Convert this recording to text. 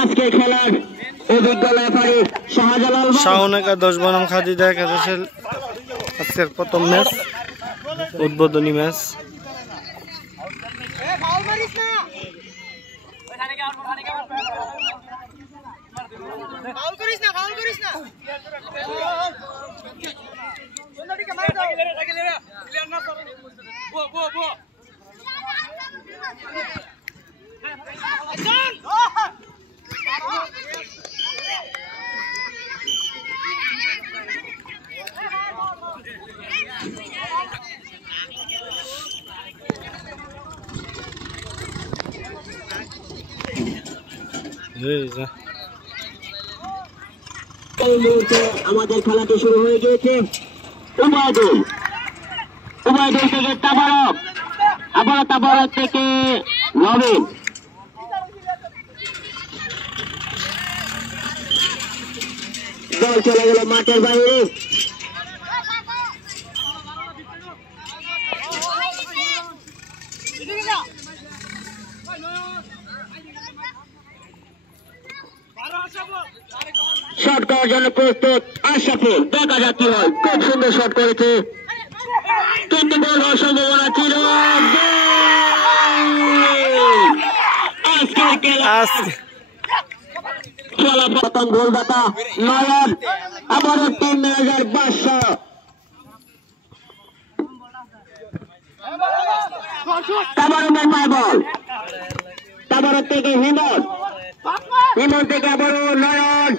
আজকে খেলার অভিজ্ঞ রেফারি শাহজালাল শাহনাকা 10 বনাম খাদিজা একাদশের আজকের প্রথম ম্যাচ, উদ্বোধনী ম্যাচ। এই মুহূর্তে আমাদের খেলাটি শুরু হয়ে গিয়েছে। উবায়দুল থেকে তাবারক, আবার তাবারক থেকে নবীন। বল চলে গেল মাঠের বাইরে। শট করার জন্য প্রস্তুত আশরাফুল, দেখা যাক কি হয়। খুব সুন্দর শট করেছে, কিন্তু বল হওয়ার সম্ভাবনা ছিল। আজকের খেলা প্রথম গোলদাতা নয়ন, আবারও টিম ম্যানেজার বাদশাহ। তাবারকের মাই বল, তাবারক থেকে হিমন থেকে আবারও নয়ন।